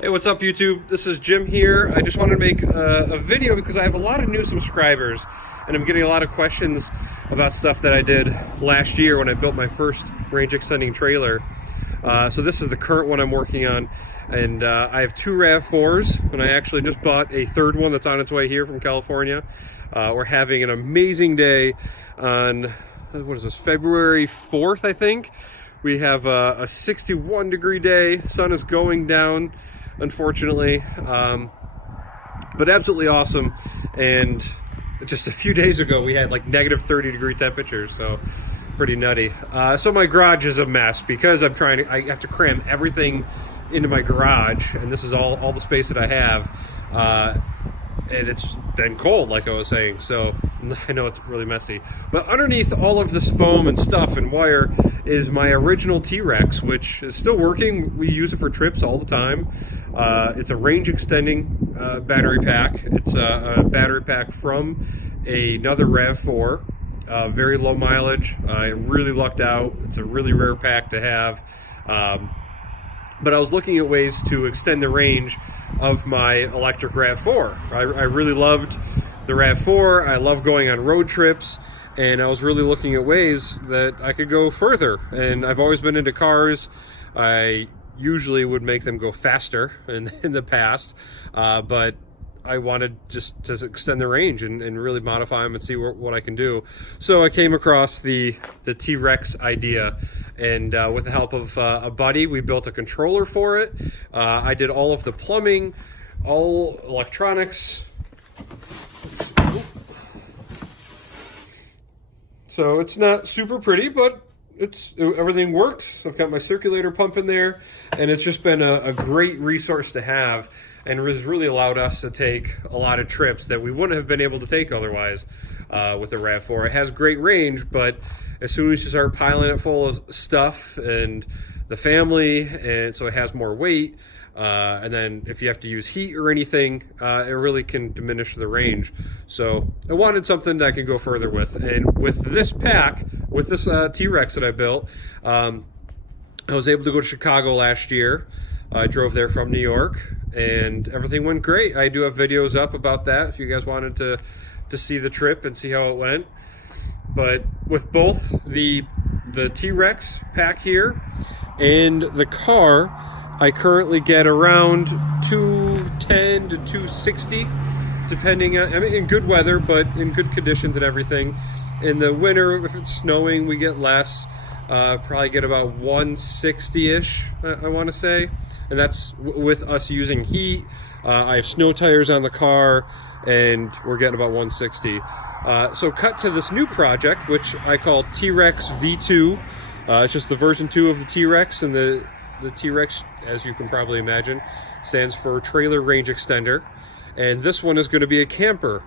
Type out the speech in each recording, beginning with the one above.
Hey, what's up YouTube? This is Jim here. I just wanted to make a video because I have a lot of new subscribers and I'm getting a lot of questions about stuff that I did last year when I built my first range extending trailer. So this is the current one I'm working on, and I have two RAV4s, and I actually just bought a third one that's on its way here from California. We're having an amazing day on, what is this, February 4th, I think. We have a 61 degree day. Sun is going down, unfortunately, but absolutely awesome. And just a few days ago we had like negative 30 degree temperatures, so pretty nutty. So my garage is a mess because I have to cram everything into my garage, and this is all the space that I have, and it's been cold, like I was saying, so I know it's really messy. But underneath all of this foam and stuff and wire is my original T-Rex, which is still working. We use it for trips all the time. It's a range extending battery pack. It's a battery pack from another RAV4. Very low mileage. I really lucked out. It's a really rare pack to have. But I was looking at ways to extend the range of my electric RAV4. I really loved the RAV4. I love going on road trips, and I was really looking at ways that I could go further. And I've always been into cars. I usually would make them go faster in the past, but I wanted just to extend the range and really modify them and see what I can do. So I came across the T-Rex idea, and with the help of a buddy, we built a controller for it. I did all of the plumbing, all electronics. So it's not super pretty, but everything works. I've got my circulator pump in there, and it's just been a great resource to have, and it has really allowed us to take a lot of trips that we wouldn't have been able to take otherwise with the RAV4. It has great range, but as soon as you start piling it full of stuff and the family, and so it has more weight, and then if you have to use heat or anything, it really can diminish the range. So I wanted something that I could go further with, and with this pack, with this T-Rex that I built, I was able to go to Chicago last year. I drove there from New York, and everything went great. I do have videos up about that if you guys wanted to see the trip and see how it went. But with both the T-Rex pack here and the car, I currently get around 210 to 260, depending on, I mean, in good weather, but in good conditions and everything. In the winter, if it's snowing, we get less. Probably get about 160-ish, I want to say. And that's with us using heat. I have snow tires on the car, and we're getting about 160. So cut to this new project, which I call T-Rex V2. It's just the version 2 of the T-Rex, and the T-Rex, as you can probably imagine, stands for Trailer Range Extender. And this one is going to be a camper.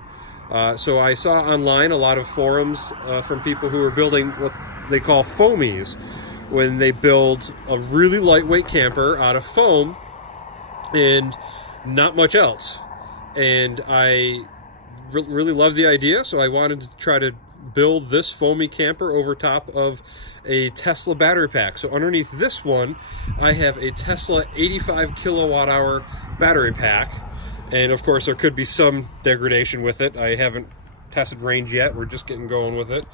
So I saw online a lot of forums from people who are building what they call foamies, when they build a really lightweight camper out of foam and not much else. And I really love the idea, so I wanted to try to build this foamy camper over top of a Tesla battery pack. So underneath this one, I have a Tesla 85 kilowatt hour battery pack. And of course, there could be some degradation with it. I haven't tested range yet. We're just getting going with it.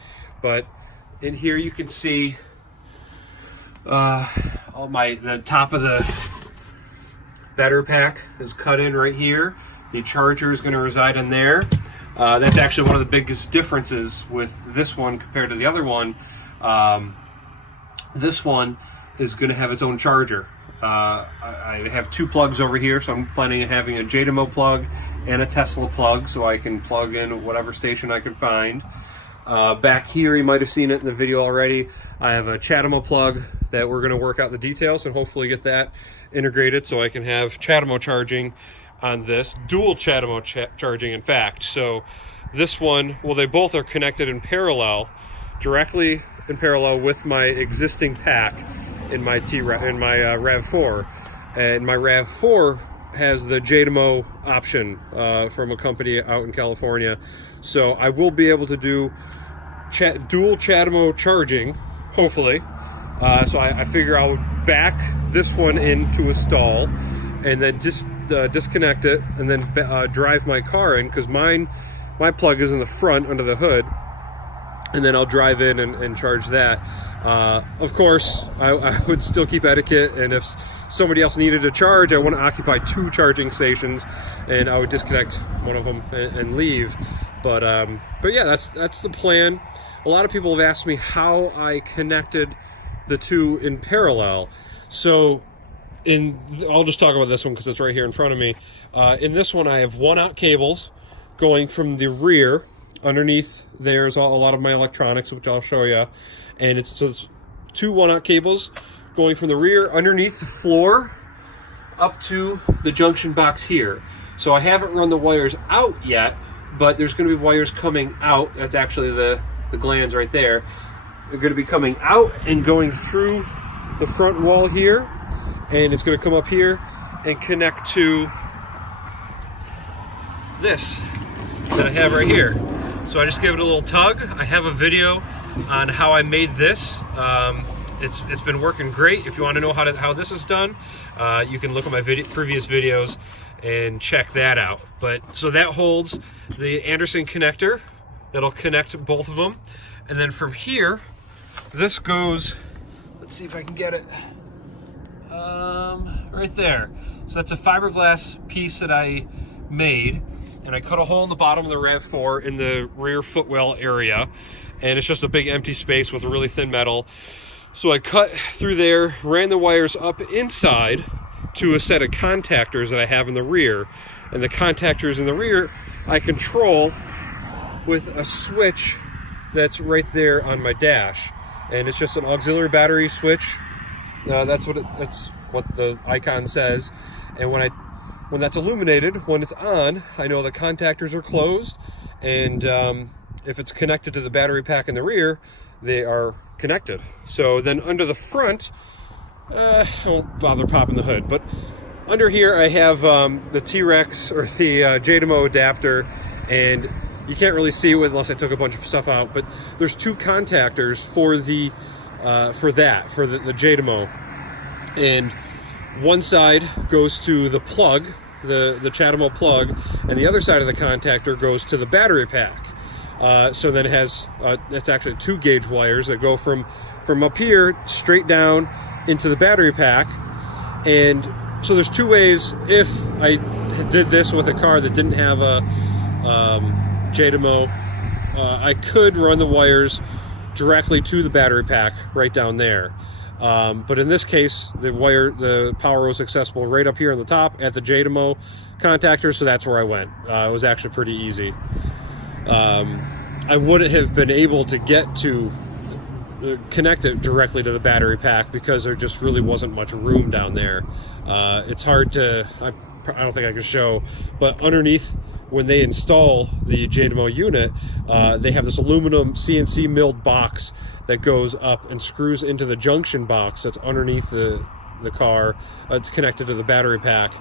But in here, you can see the top of the battery pack is cut in right here. The charger is going to reside in there. That's actually one of the biggest differences with this one compared to the other one. This one is going to have its own charger. I have two plugs over here, so I'm planning on having a JDMO plug and a Tesla plug, so I can plug in whatever station I can find. Back here, you might have seen it in the video already, I have a CHAdeMO plug that we're going to work out the details and hopefully get that integrated so I can have CHAdeMO charging on this, dual CHAdeMO charging in fact. So this one, well, they both are connected in parallel, directly in parallel with my existing pack in my RAV4, and my RAV4 has the JDMO option from a company out in California, so I will be able to do dual CHAdeMO charging, hopefully. So I figure I would back this one into a stall, and then just disconnect it, and then drive my car in, because my plug is in the front under the hood, and then I'll drive in and charge that. Of course, I would still keep etiquette, and if somebody else needed a charge, I want to occupy 2 charging stations, and I would disconnect one of them and leave. But yeah, that's the plan. A lot of people have asked me how I connected the 2 in parallel. So I'll just talk about this one because it's right here in front of me. In this one, I have 1-aught cables going from the rear. Underneath there's a lot of my electronics, which I'll show you, and it's 2 1-aught cables going from the rear underneath the floor up to the junction box here. So I haven't run the wires out yet, but there's going to be wires coming out. That's actually the glands right there. They're going to be coming out and going through the front wall here, and it's going to come up here and connect to this that I have right here. So I just give it a little tug. I have a video on how I made this. It's been working great. If you want to know how this is done, you can look at my previous videos and check that out. But so that holds the Anderson connector that'll connect both of them, and then from here, this goes. Let's see if I can get it. Right there. So that's a fiberglass piece that I made, and I cut a hole in the bottom of the Rav4 in the rear footwell area, and it's just a big empty space with a really thin metal. So I cut through there, ran the wires up inside to a set of contactors that I have in the rear, and the contactors in the rear I control with a switch that's right there on my dash, and it's just an auxiliary battery switch. That's what the icon says, and when that's illuminated, when it's on, I know the contactors are closed, and if it's connected to the battery pack in the rear, they are connected. So then under the front, I won't bother popping the hood, but under here I have the T-Rex or the JDMO adapter, and you can't really see it unless I took a bunch of stuff out, but there's 2 contactors for the JDMO, and one side goes to the plug, the CHAdeMO plug, and the other side of the contactor goes to the battery pack. So then it has it's actually 2 gauge wires that go from up here straight down into the battery pack. And so there's 2 ways. If I did this with a car that didn't have a JDMO, I could run the wires directly to the battery pack right down there. But in this case, the power was accessible right up here on the top at the JDMO contactor, so that's where I went. It was actually pretty easy. I wouldn't have been able to get to connect it directly to the battery pack because there just really wasn't much room down there. It's hard to, I don't think I can show, but underneath, when they install the JDMO unit, they have this aluminum CNC milled box that goes up and screws into the junction box that's underneath the car. It's connected to the battery pack.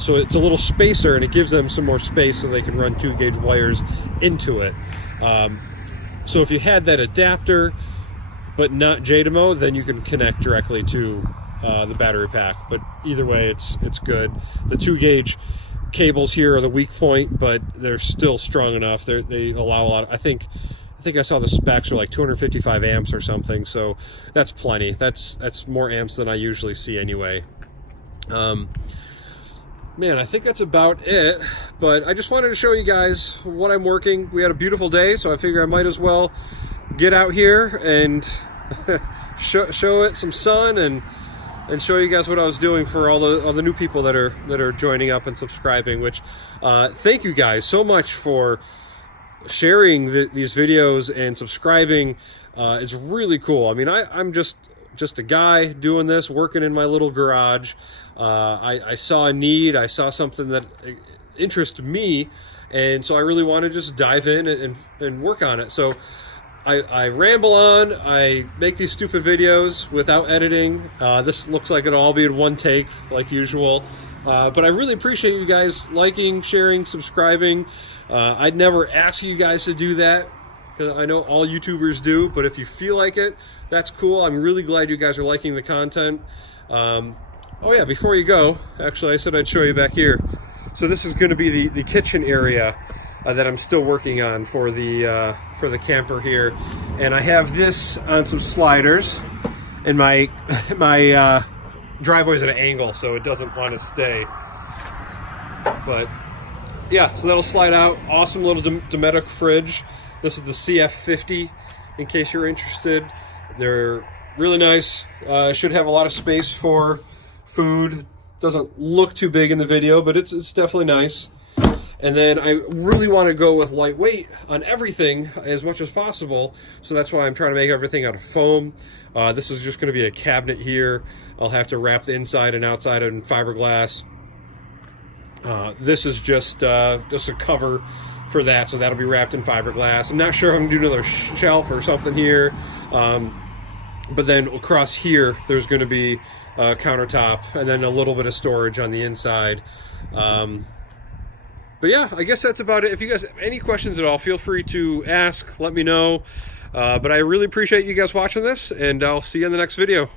So it's a little spacer, and it gives them some more space so they can run 2 gauge wires into it. So if you had that adapter but not JDMO, then you can connect directly to the battery pack. But either way, it's good. The 2 gauge cables here are the weak point, but they're still strong enough. They allow a lot. I think I saw the specs are like 255 amps or something, so that's plenty. That's more amps than I usually see anyway. Man, I think that's about it, but I just wanted to show you guys what I'm working. We had a beautiful day, so I figure I might as well get out here and show it some sun and show you guys what I was doing for all the new people that are joining up and subscribing, which thank you guys so much for sharing these videos and subscribing. It's really cool. I mean, I'm just a guy doing this, working in my little garage. I saw a need, I saw something that interested me, and so I really want to just dive in and work on it. So I ramble on, I make these stupid videos without editing. This looks like it'll all be in one take, like usual. But I really appreciate you guys liking, sharing, subscribing. I'd never ask you guys to do that, because I know all YouTubers do, but if you feel like it, that's cool. I'm really glad you guys are liking the content. Oh yeah, before you go, actually I said I'd show you back here. So this is going to be the kitchen area that I'm still working on for the camper here. And I have this on some sliders, and my driveway's at an angle, so it doesn't want to stay. But yeah, so that'll slide out. Awesome little Dometic fridge. This is the CF50, in case you're interested. They're really nice. Should have a lot of space for food. Doesn't look too big in the video, but it's definitely nice. And then I really want to go with lightweight on everything as much as possible, so that's why I'm trying to make everything out of foam. This is just going to be a cabinet here. I'll have to wrap the inside and outside in fiberglass. This is just a cover for that, so that'll be wrapped in fiberglass. I'm not sure if I'm going to do another shelf or something here, but then across here there's going to be a countertop and then a little bit of storage on the inside. But yeah, I guess that's about it. If you guys have any questions at all, feel free to ask, let me know. But I really appreciate you guys watching this, and I'll see you in the next video.